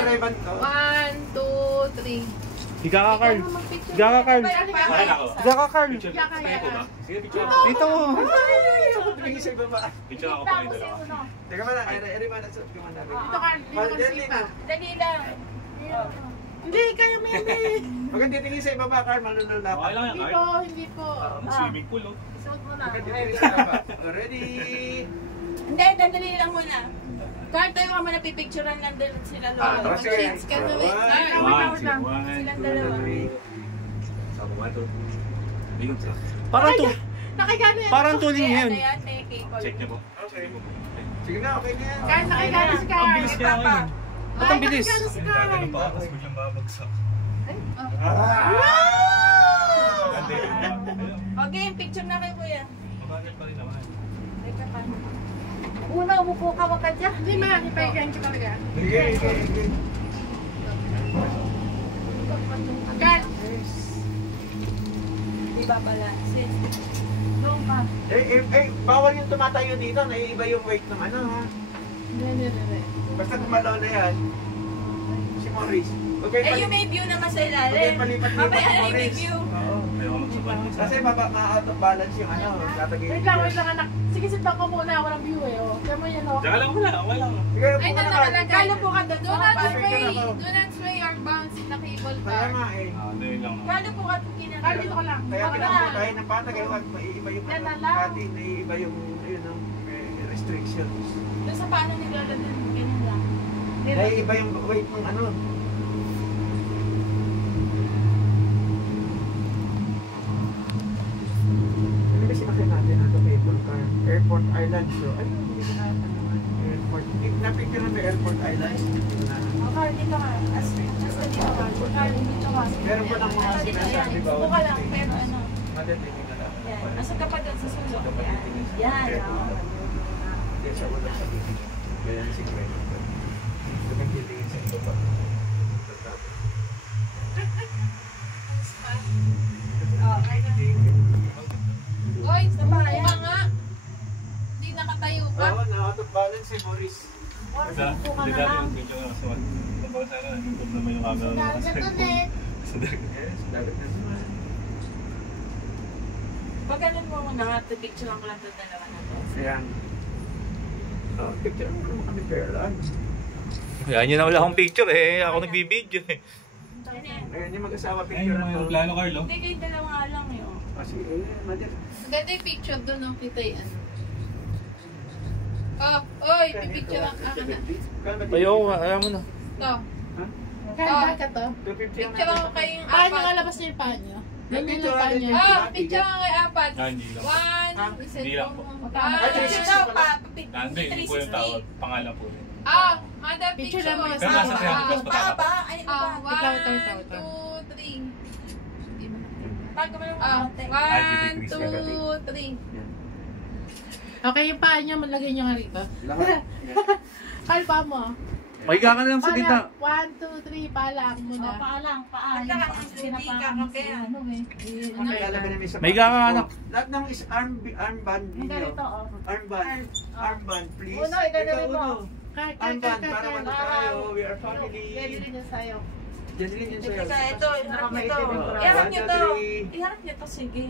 na Revan ko. 1, 2, 3. Higa ka, Carl. Higa ka, Carl. Higa ka, Carl. Sige, picture ako. Dito mo. Ay, ako tumingin sa ibaba. Picture ako pa kayo dalawa. Teka mo lang, Revan, at suot ko man natin. Ito, Carl. Dito ka sipa. Dali lang. Hindi, kaya may Huwag kang titingin sa ibaba, Carl. Manunod na. Okay lang yan, Hindi Carl. po, hindi po. Swimming pool, oh. Suot mo na. Huwag kang titingin sa ibaba. Ready? Hindi, dali lang muna. Kahit tayo ka muna pipicturean lang din sila Ah, lolo. sige. Mag-shades ka na eh. One, Silang dalawa. Sama mo ito. Bigot sa. Nakikano yan. Parang tuling yan. Ano yan, may cable. Check niyo po. Sige na, okay na yan. Carl, nakikano si Carl. Ang bilis kaya ngayon. Ba't ang bilis? Nakikano si Hindi Carl. ganun pa. Tapos biglang babagsak. Okay, picture na kayo kuya. Mabagal pa rin naman. Teka pa. Una, umupo ka wag ka dyan. Hindi man, ipahigayin ko talaga. Sige, sige. Carl, Di ba pala? Sis. doon pa. Bawal yung tumatayo dito. Naiiba yung weight ng ano, ha? Hindi. Basta gumalaw na yan. Si Maurice. Huwag kayo Eh, yung may view naman sa Huwag kayo ilalim. palipat-lipat Mamaya si na yung may Maurice. view. Oo. Ayaw ko magsabay. Kasi ma-out of balance yung ano. Wait lang anak. Sige, sit down ko muna. Walang view eh. Oh. Kaya mo yan oh. Tsaka lang wala. Okay lang. Sige, Ay, upo ka na, Carl. nakalagay. Kalo po ka doon. Do not Parang sway. ganun ako. Do not sway or bounce in the cable Kaya car. nga eh. Ano yun lang. Kalo po ka doon Carl, dito ko lang. Kaya Okay na. pinapatayin ng patag. Kaya wag maiiba yung Yan ano. na lang. Dati naiiba yung ayun, ang restrictions. Doon sa paano naglalagay din. Ganyan lang. Naiiba yung weight ng ano. Ano ba sinakyan natin ano cable car? Airport Island. So, ano hindi ko na ano airport. Napicture na Airport Island. Okay, dito ka. As dito ka. Carl, dito ka. Meron pa ng mga sinasabi ba? Subo ka lang, pero ano. Madalitin na lang. Yan. Nasa ka pa doon sa sulok. Yan. Yan. Yes, ako lang sa bibig. Kaya si Gwen. Ito nang titingin sa ito pa. Oy, umupo ka nga. Hindi nakatayo ka. Oo, na-out of balance si Maurice. Hindi dati yung picture nga sa one. Nabawa sana. Nagtutup naman yung camera. Dagat ulit. Sa dagat. Yes, dagat na naman. Pag ganun mo muna nga, picture lang ko lang doon dalawa na to. Ayan. Oh, picture mo naman kami Perlan. Yan yun na wala akong picture eh. Ako nagbibideo eh. Ayan yung mag-asawa Ayun picture yung mga na to. aeroplano, Carlo. Hindi kayo dalawa nga lang yun. Kasi, madali. Maganda yung picture doon. Oh, kita yung ano. Oh, oy, pipicture ang akin na. Ayoko nga, alam mo na. Ito. Ha? Carl, baka to. 250 Picture ako kayong Ah, apat. Nakalabas niyo yung paa niyo. Ganyan yung paa niyo. Ah, picture nga kay apat. Ah, hindi lang. One, Hindi lang po. picture daw pa. Hindi, hindi po yung tawag. Pangalan po rin. Mada Picture picture. lang mo. Pero nasa kaya, plus pataka. Ba? Ay, ano ba? Ito. 1, 2, 3. Tago mo yung konti. 1, 2, 3. Okay, yung paa niyo, malagay niyo nga rito. Lahat. Carl, paa mo. Mahiga ka na lang sa gitna. 1, 2, 3, paa lang muna. Paalang, Ang lakas ng hindi ka kaya. Ang kailangan namin sa Mahiga ka anak. Lahat ng is armband ninyo. Ganito, oh. Armband, please. Uno, ikaw na rin mo. Carl, Armband, para ano tayo. We are family. Pwede rin yan sa'yo. Janine yun sa'yo. Ito, iharap niyo to. Iharap niyo to. Iharap niyo to, sige.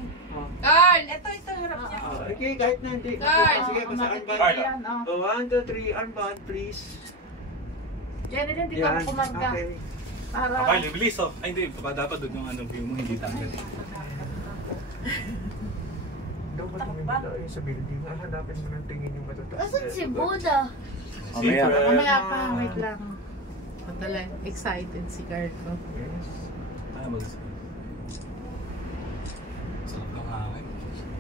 Carl! Ito, harap niyo. Okay, kahit na hindi. Carl! Sige, basta armband. Carl. Yan, oh. 1, 2, 3, armband, please. Yan din, di ba kumarga? Okay. Para... Carl, bilis oh. Ay hindi, dapat doon yung ano view mo, hindi tanggal. Daw ba tumingin sa building? Hanapin mo ng tingin yung matataas. Asan si Buddha? Mamaya. Mamaya pa, wait lang. Madala, excited si Carl ko. Yes. Mag- Sarap ng hangin.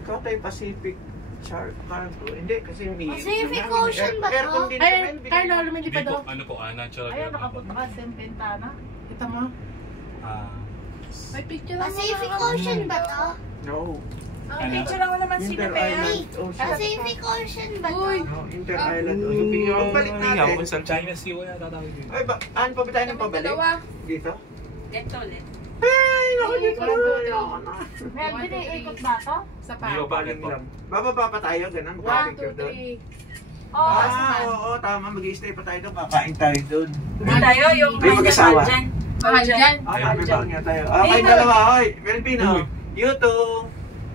Ikaw tayo Pacific Cargo. Hindi, kasi may... Pacific Ocean ba to? Aircon din Ay, naman. Carl, lumili Hindi pa po, daw. ano po, natural. Ayan, nakapunta ka sa Pintana. Kita mo? Ah, May picture lang. Pacific Ocean ba to? No. Ang picture lang naman sino ba yan? Ocean. Pacific Ocean ba to? Uy! No, Inter-Island Ocean. Pagbalik natin. Kung saan China Sea, wala tatawag dito. Ay, aan pa ba tayo ng pabalik? Dalawa. Dito? Ito ulit. Ay, ako Ay, dito. ikaw. Meron din ikot ba to? Sa Hindi pa. ko bakit po. Bababa pa tayo, ganun. 1, Picture 2, doon. 3. Oo, tama. Mag-i-stay pa tayo doon. Kakain tayo doon. Hindi tayo, yung May mag-asawa. dyan. Mahal dyan. May baon nga tayo. Kain dalawa. Hoy, Filipino. YouTube.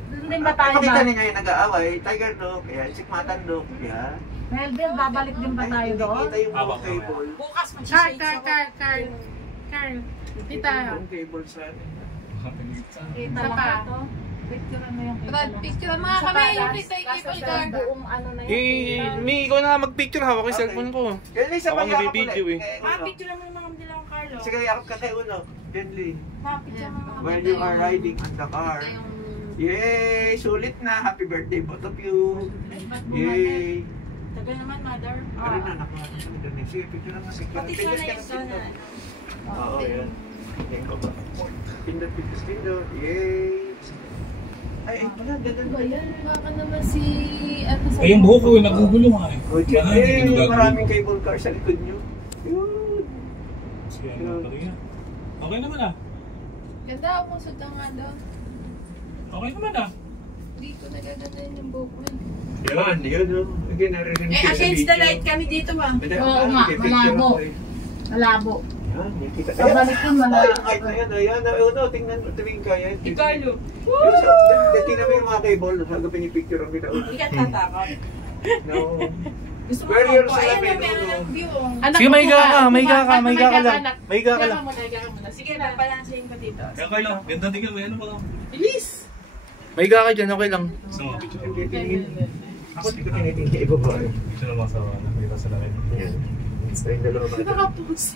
Doon din ba tayo Pakita ba? ninyo yung nag-aaway. Tiger dog. Yan. Sikmatan dog. Yan. Melvin, babalik din ba tayo doon? Kita yung buong cable. Bukas Carl, mag-shake Carl, Carl, Carl. Carl. Tita. Yung cable sa atin. Kita Isa lang pa. ito. Picture mo yung kita Brad, lang. picture mga kami. Yung tita yung cable car. Buong ano na yun. Mi, ikaw na nga mag-picture. Hawak ko yung cellphone ko. Yan, Lee, sa Ako pag-yakap nabibideo ulit. Picture naman mga Dilang Carlo. Sige, yakap ka kay Uno. Yan, Lee. Picture mo mga While you are riding on the car. Yay! Sulit na! Happy birthday, both of you! Yay! Tagal naman, mother. Pero na, nakuha ko sa internet. Sige, picture lang natin. Pati Pindot sana ka yung ng sana. pindot. Oo, yan. Yan ko ba? Pindot, pindot, pindot. Yay! Ay, wala, ganun ba yan? Baka naman si... Ano sa... Eh, yung buhok ko, nagugulo nga eh. Oh, yay! Maraming cable car sa likod nyo. Yun! Okay naman ah. Ganda, umusod na nga daw. Okay naman ah. Hindi ko nagaganda yung buhok mo. Yun, yun. Again, naririnig ko sa Against the video. light kami dito, ma'am. Oo nga, malabo. Malabo. Yan, yung kita. Pabalik yun, malabo. Ay, yung height na yan. Ayan, Uno, tingnan, tumingin ka yan. Carlo. Tingnan mo yung mga cable. Hanggang pinipicture ang kita. Hindi ka tatakot. No. Gusto mo Where you're po. Ayan salamin, na, meron Uno. ng view. Anak, Sige, may upo ka, may ka ka, may ka ka lang. anak. May ka ka Higa lang. muna, higa ka muna. Sige, babalansin ko dito. Kaya Carlo, ganda tingnan mo. Ano ba? Bilis! May ka ka dyan, okay lang. Gusto mo picture? Hindi tingin. Ako di ko tinitingin kay iba ba. Picture naman sa nakita sa lamin. Yan. Sa yung dalawa ba? Naka-post.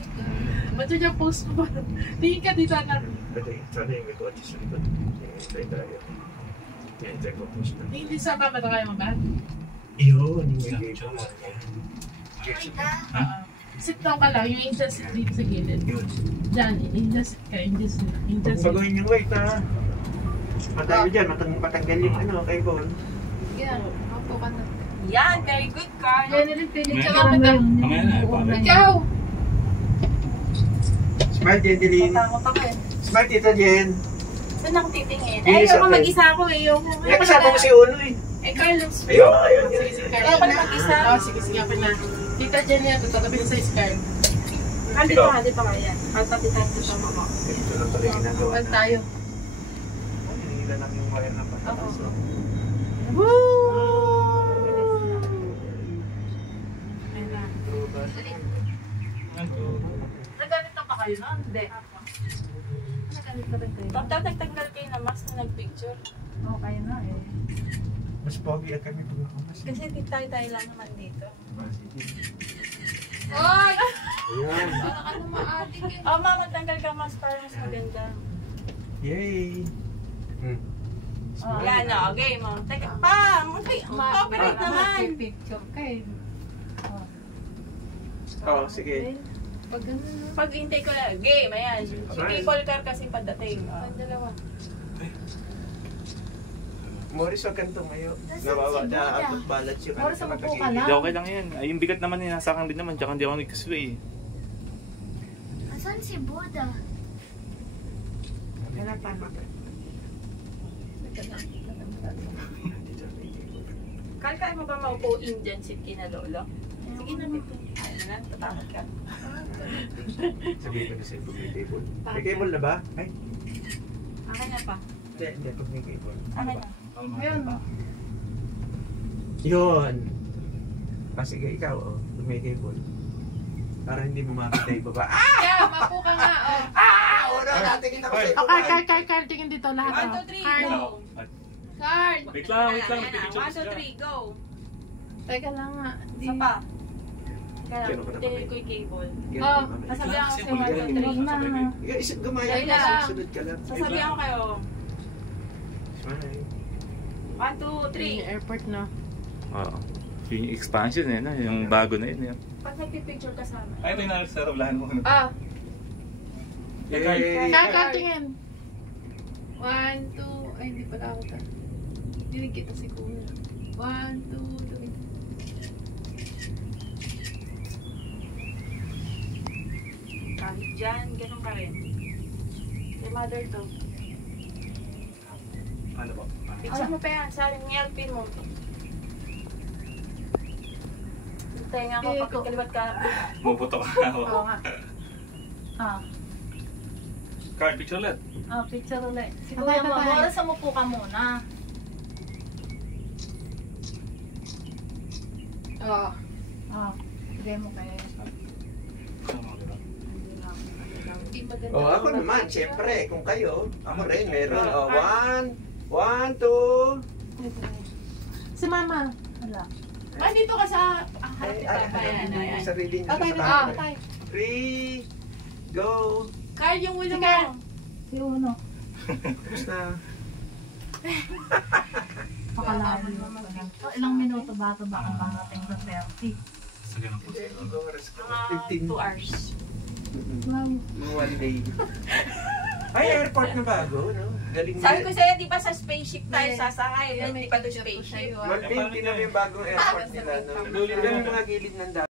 Ba't yung post mo ba? Tingin ka dito, anak. Pwede, sana yung may kotse sa likod. Yan, tayo tayo. Yan, check ko post na. Hindi sa mama na kayo mo ba? Yun, yung may cable. Sit down ka lang, yung angel sit dito sa gilid. Yun. Diyan, angel sit ka, angel sit. Angel sit. Baguhin yung weight ha. Patay dyan, patanggal yung ano, cable. Yan, ako ka na. Yan, very good, Carlo. Yan ulit, pinicture Ikaw, mo yun. Mamaya na, ipabalik. Ikaw! Smart Jen, Dilin. Takot ako eh. Smart Tita Jen. Saan ako titingin? Bilis Ayoko ako eh. mag-isa ako eh. Ayoko. Hindi kasama mo si Uno eh. Eh, Carlos. Ayun, ayun. Sige, sige, Carl. Ayoko na mag-isa. Oo, sige, sige, ako na. Tita Jen yan, tatabi na sa Scar. Dito ka yan. Pagpapitan ko sa mama. Ito lang pala yung ginagawa. Huwag tayo. Hinihila lang yung wire na patatas. Naganito pa kayo noon? Hindi. Naganito rin kayo. Tapos nagtanggal kayo na mask na nag-picture. Oo, kayo na eh. Mas pogi at kami pag nakamas. Kasi tayo lang naman dito. Ay! Ayan. Parang ano maating yun. Oh, mama, tanggal ka mask para mas maganda. Yay! Wala na, okay mo. Teka, pa! Copyright naman! Picture kayo. Oo, sige. Pag ganun, Pag hintay ko na, game, ayan. Si cable car kasi padating. ang dalawa. Morris, wag kang tumayo. Nawawa na abot balance yung Morris, sa umupo ka magkagilid. lang. Hindi, okay lang yan. Ay, yung bigat naman, nasa akin din naman. Tsaka hindi ako nagkasway. Asan si Buddha? Hanapan ba tayo? Kaya mo ba maupo Indian seat kina Lolo? Sige na, ayun na, tatakot ka. Sabihin ko na sa'yo pag may cable. May cable na ba? Ay, Akin na pa. hindi pag may cable. Akin na. Ayun. Yun! Sige, ikaw, pag may cable. Para hindi mo makita yung baba. Yeah, mapo ka nga, oh. Una natin ako sa'yo. Okay, Carl, tingin dito lahat, 1, oh. 2, 3, Carl, go! Carl! Wait lang, Ayan na, picture 1, 2, sila. 3, go! Teka lang nga. Isa pa. Kaya, Kailan ko na tingin ko yung cable. Oh, Sasabihan ko Kasi kayo 1, 2, 3. Isip gumaya Ay, ka, lang. sunod ka lang. Sasabihan ko kayo, Smile. 1, 2, 3. Yung airport na. Oo. Yung expansion eh, no? Yung bago na yun. Pag nagpipicture ka sa amin. Ay, may nareservahan mo. Ah, Yay! Carl, tingin. 1, 2, ay hindi pala ako ta. Dinig kita si Kuya. 1, 2, 3. Kahit dyan, ganun ka rin. Yung mother to. Ano ba? Picture mo pa yan, sa akin, niyalpin mo. tenga ko, Eh, pag kaliwat ka. Puputok ka ako. Oo nga. Ah, Carl, picture ulit. picture ulit. Si Abay, Kuya mo, abay. oras mo po ka muna. Oh. Bigay mo kayo. Hindi maganda. Oh, ako naman, siyempre, kung kayo, ako rin, meron. Oh, 1, 2. Si Mama. Wala. Dito ka sa harap Ay, ni Papa. Yan. sarili niyo Abay, sa ah. camera. 3, go. Carl, yung ulo Si mo. Carl. Si Uno. Tapos na. Pakalayo. Ilang minuto ba ito ba ang parating sa 30? Sige lang po. Oras ko. 2 hours. Wow. 1 day. Ay, airport na bago, no? Galing Sabi na. ko sa'yo, di ba sa spaceship tayo Yes. sasakay? Yan, Hindi may pa to picture ko spaceship. sa'yo, ah. Malpin, tinan mo yung bagong airport nila, no? Yan yung mga gilid ng